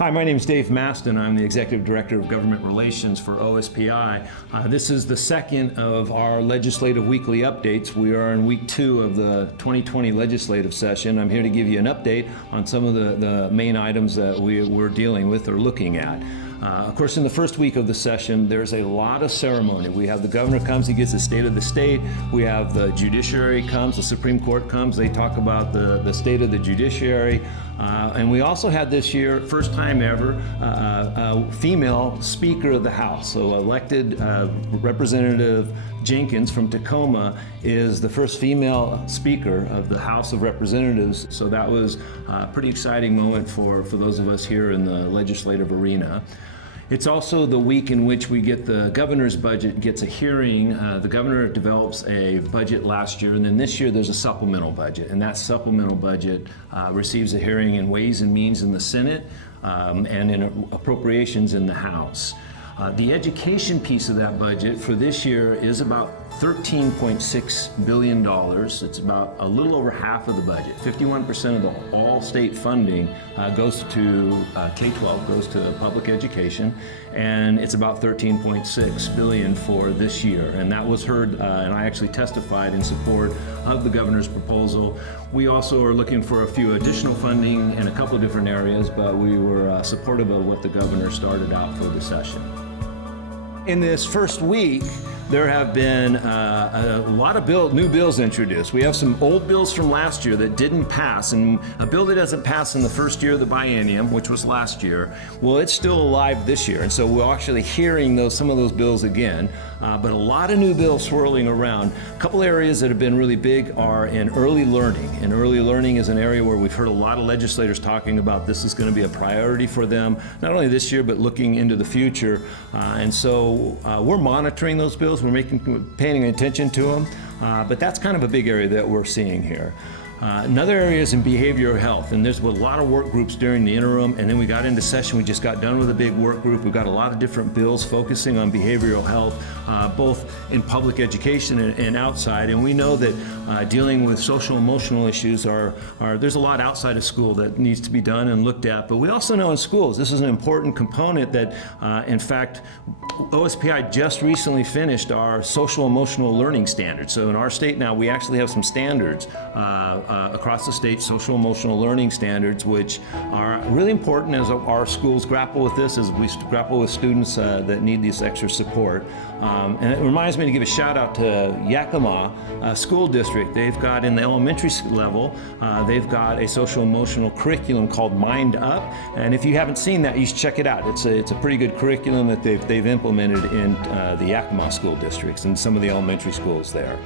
Hi, my name is Dave Mastin. I'm the Executive Director of Government Relations for OSPI. This is the second of our legislative weekly updates. We are in week 2 of the 2020 legislative session. I'm here to give you an update on some of the main items that we're dealing with or looking at. Of course, in the first week of the session, there's a lot of ceremony. We have the governor comes, he gives the state of the state. We have the judiciary comes, the Supreme Court comes, they talk about the state of the judiciary. And we also had this year, first time ever, a female Speaker of the House. So elected Representative Jinkins from Tacoma is the first female Speaker of the House of Representatives. So that was a pretty exciting moment for those of us here in the legislative arena. It's also the week in which we get the governor's budget, gets a hearing. The governor develops a budget last year, and then this year there's a supplemental budget, and that supplemental budget receives a hearing in Ways and Means in the Senate and in Appropriations in the House. The education piece of that budget for this year is about $13.6 billion. It's about a little over half of the budget. 51% of the all state funding goes to K-12, goes to public education, and it's about $13.6 billion for this year. And that was heard, and I actually testified in support of the governor's proposal. We also are looking for a few additional funding in a couple of different areas, but we were supportive of what the governor started out for the session. In this first week, there have been a lot of new bills introduced. We have some old bills from last year that didn't pass, and a bill that doesn't pass in the first year of the biennium, which was last year, well, it's still alive this year, and so we're actually hearing some of those bills again, but a lot of new bills swirling around. A couple areas that have been really big are in early learning, and early learning is an area where we've heard a lot of legislators talking about this is going to be a priority for them, not only this year, but looking into the future, and so we're monitoring those bills. We're paying attention to them, but that's kind of a big area that we're seeing here. Another area is in behavioral health, and there's a lot of work groups during the interim, and then we got into session. We just got done with a big work group. We've got a lot of different bills focusing on behavioral health, both in public education and outside, and we know that dealing with social emotional issues there's a lot outside of school that needs to be done and looked at, but we also know in schools this is an important component that, in fact, OSPI just recently finished our social emotional learning standards. So in our state now, we actually have some standards across the state, social emotional learning standards, which are really important as our schools grapple with this, as we grapple with students that need this extra support. And it reminds me to give a shout out to Yakima School District. They've got in the elementary level, they've got a social emotional curriculum called Mind Up, and if you haven't seen that, you should check it out. It's a pretty good curriculum that they've implemented in the Yakima school districts and some of the elementary schools there.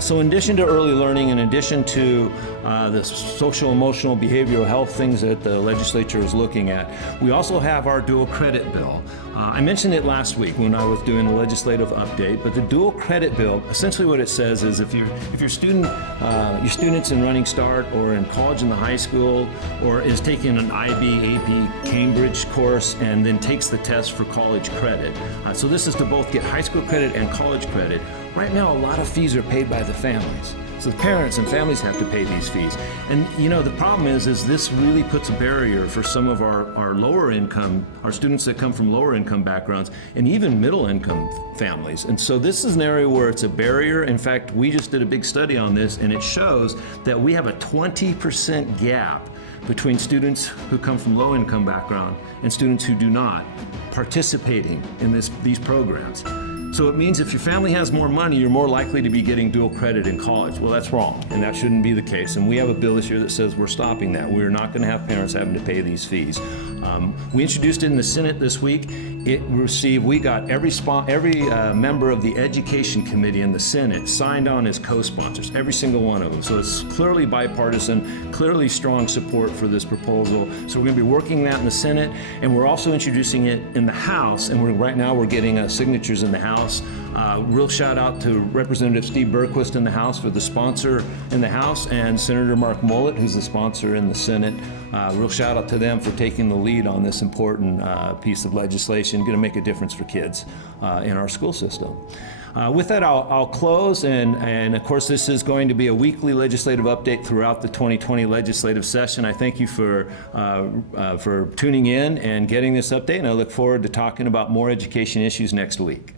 So in addition to early learning, in addition to the social, emotional, behavioral health things that the legislature is looking at, we also have our dual credit bill. I mentioned it last week when I was doing the legislative update, but the dual credit bill, essentially what it says is if your student's in Running Start or in college in the high school or is taking an IB, AP, Cambridge course and then takes the test for college credit. So this is to both get high school credit and college credit. Right now, a lot of fees are paid by the families. So the parents and families have to pay these fees. And you know, the problem is this really puts a barrier for some of our lower income, our students that come from lower income backgrounds, and even middle income families. And so this is an area where it's a barrier. In fact, we just did a big study on this, and it shows that we have a 20% gap between students who come from low income background and students who do not participating in these programs. So it means if your family has more money, you're more likely to be getting dual credit in college. Well, that's wrong, and that shouldn't be the case. And we have a bill this year that says we're stopping that. We're not going to have parents having to pay these fees. We introduced it in the Senate this week. We got every member of the Education Committee in the Senate signed on as co-sponsors, every single one of them. So it's clearly bipartisan, clearly strong support for this proposal. So we're going to be working that in the Senate, and we're also introducing it in the House, and right now we're getting signatures in the House. Real shout out to Representative Steve Berquist in the House for the sponsor in the House, and Senator Mark Mullet, who's the sponsor in the Senate. Real shout out to them for taking the lead on this important piece of legislation, going to make a difference for kids in our school system. With that, I'll close, and of course this is going to be a weekly legislative update throughout the 2020 legislative session. I thank you for tuning in and getting this update, and I look forward to talking about more education issues next week.